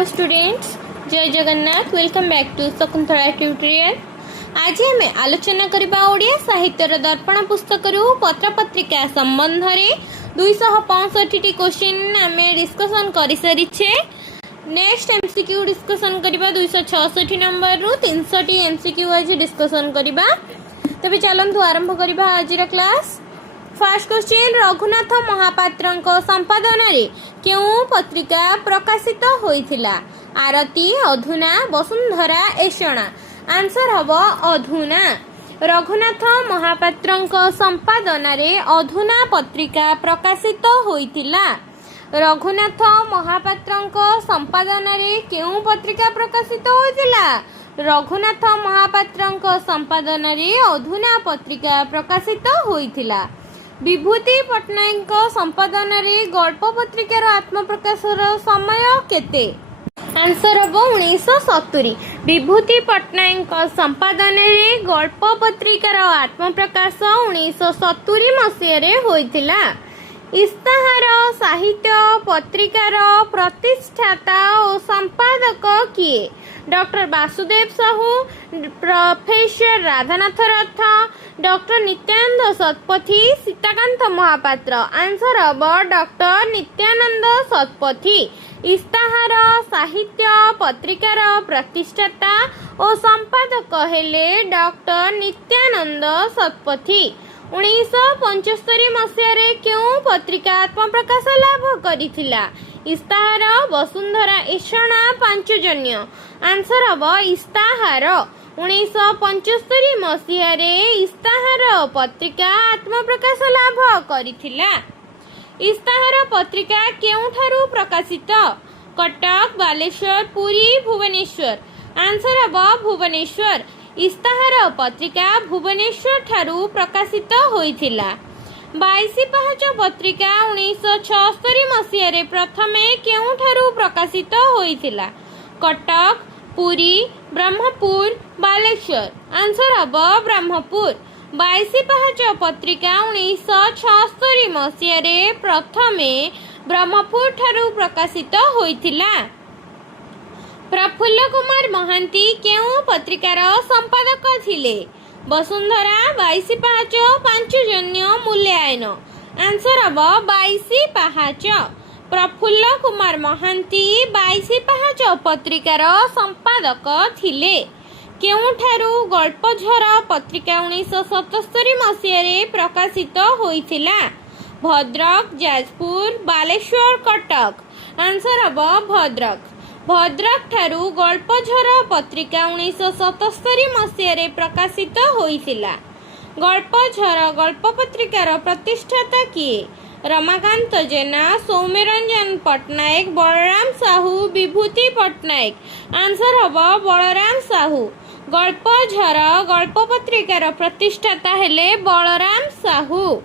Hello students, जय Jagannath. Welcome back to Shakuntala tutorial. आज आम आलोचना करबा ओडिया साहित्यर दर्पण पुस्तक पत्र पत्रिका संबंध रे 265 क्वेश्चन आम डिस्कसन कर सारीछे। नेक्स्ट एमसीक्यू डिस्कसन करबा 266 नंबर रु 300 एमसीक्यू आज डिस्कसन करबा। तबे चलंतु आरंभ करबा आज class. First question, Raghunath Mahapatra संपादन रे केउ पत्रिका प्रकाशित होइथिला? आरती, अधुना, वसुंधरा, एषणा। आंसर हबो अधुना। रघुनाथ महापात्र संपादन रे अधुना पत्रिका प्रकाशित होइथिला। रघुनाथ महापात्र संपादन रे केउ पत्रिका प्रकाशित होइथिला? रघुनाथ महापात्र संपादन रे अधुना पत्रिका प्रकाशित होइथिला। विभूति पट्टनायक संपादन रे गल्प पत्रिकार आत्मप्रकाशर समय केते? आंसर हबो 1970। विभूति पट्टनायक संपादन रे गल्प पत्रिकार आत्मप्रकाश 1970 मसीह रे होइथिला। इस्ताहार साहित्य पत्रिकार प्रतिष्ठाता और संपादक किए? डॉक्टर वासुदेव साहू, प्रोफेसर राधानाथ रथ, डॉक्टर नित्यानंद शतपथी, सीताकांत महापात्र। आंसर अब डॉक्टर नित्यानंद शतपथी। इस्ताहार साहित्य पत्रिकार प्रतिष्ठाता और संपादक हेले डॉक्टर नित्यानंद शतपथी। 1975 मसीह रे केउ पत्रिका आत्मप्रकाश लाभ करिथिला? इस्ताहार, वसुंधरा, एषणा, पांचजन्य। आंसर हब इस्ताहार। 1975 मसीह रे इस्ताहार पत्रिका आत्मप्रकाश लाभ करिथिला। इस्ताहार पत्रिका केउठारु प्रकाशित? कटक, बालेश्वर, पुरी, भुवनेश्वर। आंसर हब भुवनेश्वर। इस्ताहार पत्रिका भुवनेश्वर ठारू प्रकाशित होइथिला। 22 पाहच पत्रिका 1976 मसीह रे प्रथमे केउठारु प्रकाशित होइथिला? कटक, पुरी, ब्रह्मपुर, बालेश्वर। आंसर हब ब्रह्मपुर। 22 पाहच पत्रिका 1976 मसीह रे प्रथमे ब्रह्मपुर ठारू प्रकाशित होइथिला। प्रफुल्ल कुमार महांती केउ पत्रिकार संपादक थिले? वसुंधरा, 22 पाहच, पांचजन्य, मूल्यायन। आंसर हब 22 पाहच। प्रफुल्ल कुमार महांती 22 पाहच पत्रिकार संपादक थिले। केउठारु गल्पझर पत्रिका 1977 मसीह रे प्रकाशित होइथिला? भद्रक, जाजपुर, बालेश्वर, कटक। आंसर हब भद्रक। भद्रक ठारू गल्पझर पत्रिका 1977 मसीह रे प्रकाशित होइथिला। गल्पझर गल्प पत्रिकार प्रतिष्ठाता किए? रमाकांत जेना, सौम्यरंजन पट्टनायक, बलराम साहू, विभूति पट्टनायक। आंसर हब बलराम साहू। गल्पझर गल्प पत्रिकार प्रतिष्ठाता हेले बलराम साहू।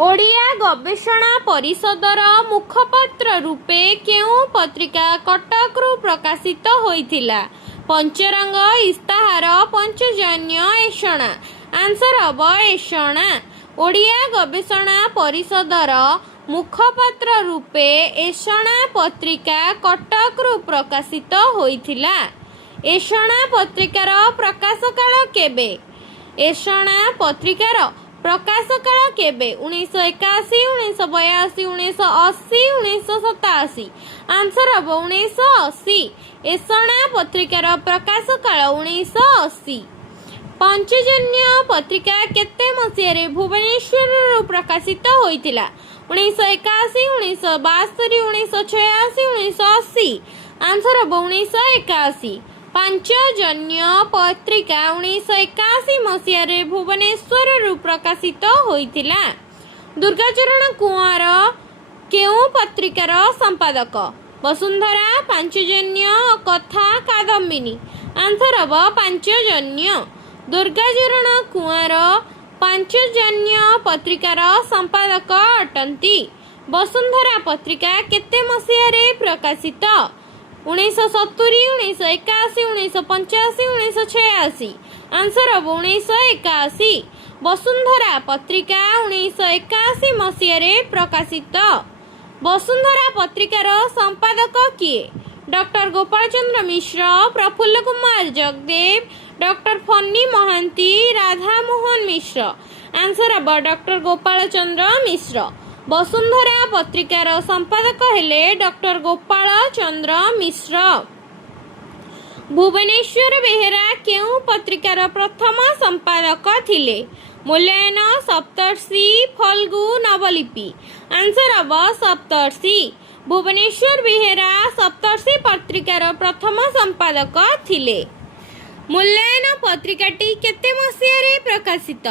ओडिया गवेषणा परिषदर मुखपत्र रूपे केउ पत्रिका कटक रु प्रकाशित होइथिला? पंचरंग, इस्ताहार, पंचजन्य, एषणा। आंसर हब एषणा। ओडिया गवेषणा परिषदर मुखपत्र रूपे एषणा पत्रिका कटक रु प्रकाशित होइथिला। एषणा पत्रिकार प्रकाश काल केबे? एषणा पत्रिकार प्रकाश काल केबे? 1981, 1982, 1980, 1987। Answer hub 1980। एषणा पत्रिकार प्रकाश काल 1980। पंचजन्य पत्रिका केते मसीह रे भुवनेश्वर प्रकाशित होइतिला? 1981, 1972, 1986, 1980। Answer hub 1981। पांचजन्य पत्रिका 1981 मसीह रे भुवनेश्वर प्रकाशित होइतिला। दुर्गाचरण कुंवर केउ पत्रिकार संपादक? वसुंधरा, पांचजन्य, कथा, कादम्बिनी। आंसर हब पांचजन्य। दुर्गाचरण कुंवर पांचजन्य पत्रिकार संपादक अटंती। वसुंधरा पत्रिका केते मसीह रे प्रकाशित? 1970, 1981, 1985, 1986। Answer hub 1981। वसुंधरा पत्रिका 1981 मसीह रे प्रकाशित। वसुंधरा पत्रिकार संपादक किए? डॉक्टर गोपाल चंद्र मिश्र, प्रफुल्ल कुमार जगदेव, डॉक्टर फन्नी महांती, राधा मोहन मिश्र। आंसर हम डॉक्टर गोपाल चंद्र मिश्र। वसुंधरा पत्रिकार संपादक हेले डॉक्टर गोपाल चंद्र मिश्र। भुवनेश्वर बेहेरा केउ पत्रिकार प्रथम संपादक थिले? मूल्यायन, सप्तर्षि, फल्गु, नवलिपि। आंसर हम सप्तर्षि। भुवनेश्वर बेहेरा सप्तर्षि पत्रिकार प्रथम संपादक थिले। मूल्यायन पत्रिकाटी केते मसीहारे प्रकाशित?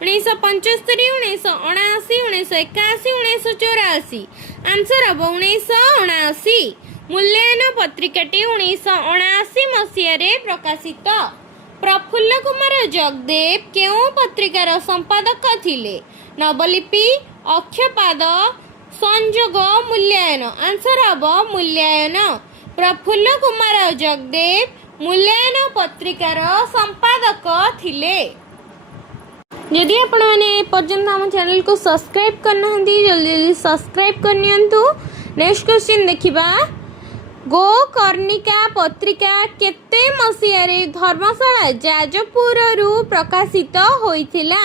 1975, 1979, 1981, 1984। आंसर हम 1979। मूल्यायन पत्रिकाटी 1979 मसीहारे प्रकाशित। प्रफुल्ल कुमार जगदेव केउ पत्रिकार संपादक थिले? नवलिपि, अक्षपाद, संयोग, मूल्यायन। आंसर हम मूल्यायन। प्रफुल्ल कुमार जगदेव मूल्यायन पत्रिकार संपादक थिले। यदि आपण माने पर्यंत हम चैनल को सब्सक्राइब करना जल्दी जल्दी सब्सक्राइब करनियंतु। नेक्स्ट क्वेश्चन देखिबा। गोकर्णिका पत्रिका केते मसीहारे धर्मशाला जाजपुर रु प्रकाशित होइथिला?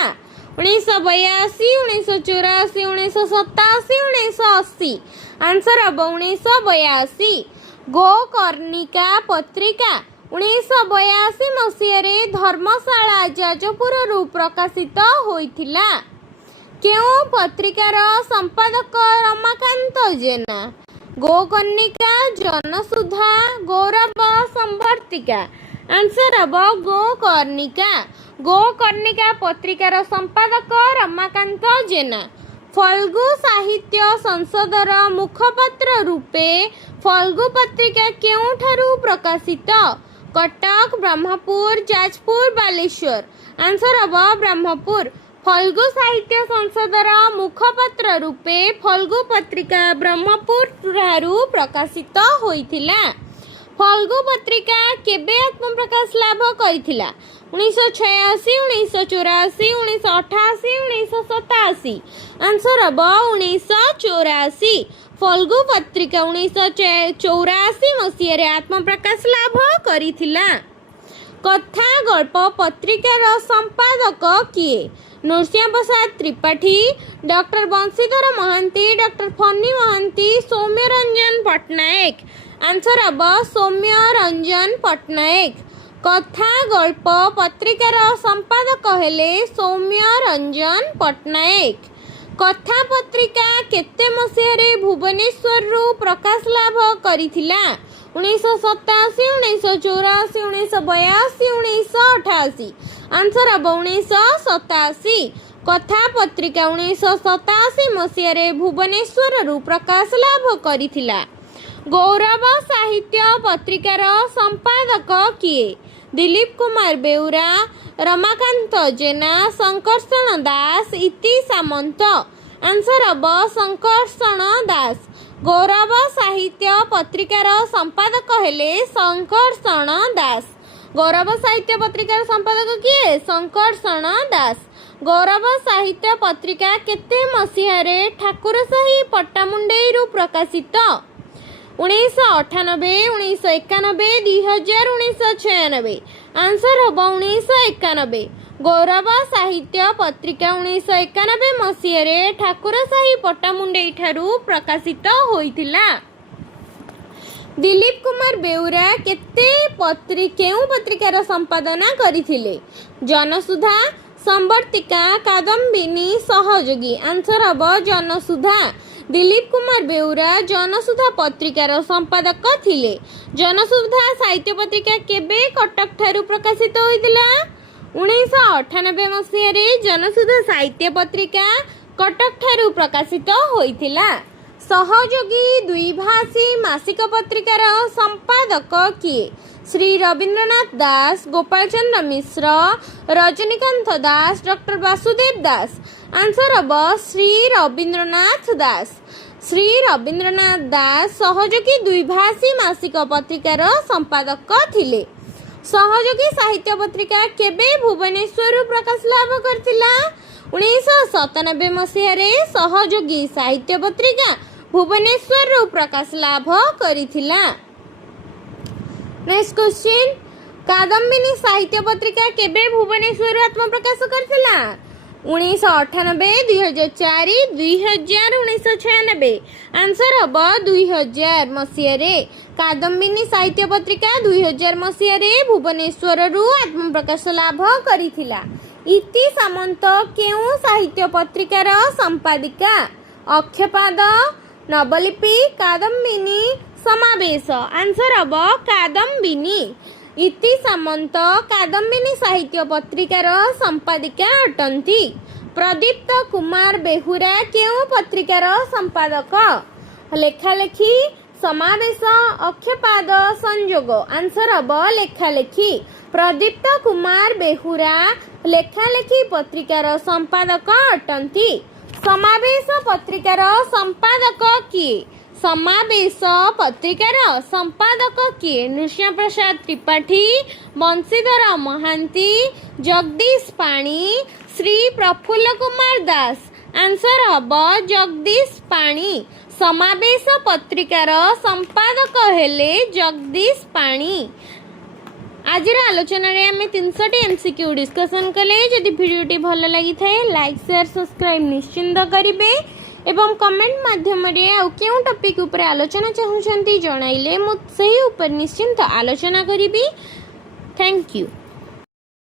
1982, 1984, 1987, 1980। आंसर हम 1982। गोकर्णिका पत्रिका 1982 मसीहारे धर्मशाला जाजपुर रु प्रकाशित होइथिला। केउ पत्रिकार संपादक रमाकांत जेना? गोकर्णिका, जनसुधा, गौरव, संवर्तिका। आंसर हम गोकर्णिका। गोकर्णिका पत्रिकार संपादक रमाकांत जेना। फल्गु साहित्य संसदर मुखपत्र रूपे फल्गु पत्रिका केउठारु प्रकाशित? कटक, ब्रह्मपुर, जाजपुर, बालेश्वर। आंसर हम ब्रह्मपुर। फल्गु साहित्य संसदर मुखपत्र रूपे फल्गु पत्रिका ब्रह्मपुर प्रकाशित होइथिला। फल्गु पत्रिका केबे आत्मप्रकाश लाभ करिथिला? 1986, 1984, 1988, 1987। आंसर हम 1984। फल्गु पत्रिका 1984 मसीहारे आत्मप्रकाश लाभ करिथिला। कथा गल्प पत्रिकार संपादक किए? नृसिंह प्रसाद त्रिपाठी, डॉक्टर बंशीधर महांती, डॉक्टर फन्नी महांती, सौम्य रंजन पट्टनायक। आंसर हम सौम्य रंजन पट्टनायक। कथा गल्प पत्रिकार संपादक हेले सौम्य रंजन पट्टनायक। कथा पत्रिका केते मसीहारे भुवनेश्वर रु प्रकाश लाभ करिथिला? 1987, 1984, 1982, 1988। आंसर हम 1987। कथा पत्रिका 1987 मसीहारे भुवनेश्वर रु प्रकाश लाभ करिथिला। गौरव साहित्य पत्रिकार संपादक किए? दिलीप कुमार बेउरा, रमाकांत जेना, संकर्षण दास, इति सामंत। आंसर हम संकर्षण दास। गौरव साहित्य पत्रिकार संपादक हेले संकर्षण दास। गौरव साहित्य पत्रिकार संपादक किए? संकर्षण दास। गौरव साहित्य पत्रिका केते मसीहारे ठाकुरसाही पट्टामुंडेई रु प्रकाशित? 1998, 1991, 2000, 1996। आंसर हम 1991। गौरव साहित्य पत्रिका 1991 मसीहारे ठाकुरसाही पट्टामुंडेई ठारू प्रकाशित होइथिला। दिलीप कुमार बेउरा केउ पत्रिकार संपादना करिथिले? जनसुधा, संवर्तिका, कादम्बिनी, सहयोगी। आंसर हम जनसुधा। दिलीप कुमार बेउरा जनसुधा पत्रिकार संपादक थिले। जनसुधा साहित्य पत्रिका केबे कटक ठारू प्रकाशित होइतिला? 1998 मसीहारे जनसुधा साहित्य पत्रिका कटक ठारू प्रकाशित होइतिला। सहयोगी द्विभाषी मासिक पत्रिकार संपादक किए? श्री रवींद्रनाथ दास, गोपाल चंद्र मिश्र, रजनीकांत दास, डॉक्टर वासुदेव दास। आंसर हम श्री रवींद्रनाथ दास। श्री रवींद्रनाथ दास सहयोगी द्विभाषी मासिक पत्रिकार संपादक थिले। सहयोगी साहित्य पत्रिका केबे भुवनेश्वर प्रकाश लाभ करथिला? 1997 मसीहारे सहयोगी साहित्य पत्रिका भुवनेश्वर प्रकाश लाभ करिथिला। नेक्स्ट क्वेश्चन कादम्बिनी साहित्य पत्रिका केबे भुवनेश्वर आत्मप्रकाश करथिला 1998 2004 2000 1996 आंसर हम 2000 मसीह कादम्बिनी साहित्य पत्रिका 2000 मसीह भुवनेश्वर आत्मप्रकाश लाभ करिथिला। इति सामंत केउ साहित्य पत्रिकार संपादिका अक्षपाद नवलिपि कादम्बिनी समावेश आंसर हम कादम्बिनी। इति सामंत कादम्बिनी साहित्य पत्रिकार संपादिका अटंती। प्रदीप्त कुमार बेहुरा केउ पत्रिकार संपादक लेखालेखी समावेश अक्षपाद संयोग आंसर हम लेखालेखी। प्रदीप्त कुमार बेहुरा लेखालेखी पत्रिकार संपादक अटंती। समावेश पत्रिकार संपादक किए समावेश पत्रिकार संपादक किए नृसिंह प्रसाद त्रिपाठी बंशीधर महांती जगदीश पाणी श्री प्रफुल्ल कुमार दास आंसर हम जगदीश पाणी। समावेश पत्रिकार संपादक हेले जगदीश पाणी। आज आलोचन आम 300 MCQ डिस्कसन कले। जदि भिडियोटी भल लगी थाए लाइक शेयर सब्सक्राइब निश्चिंत करेंगे एवं कमेंट माध्यम केउं टॉपिक ऊपर आलोचना चाहूँगी जणाइले मु सही ऊपर निश्चिंत आलोचना करी। Thank you.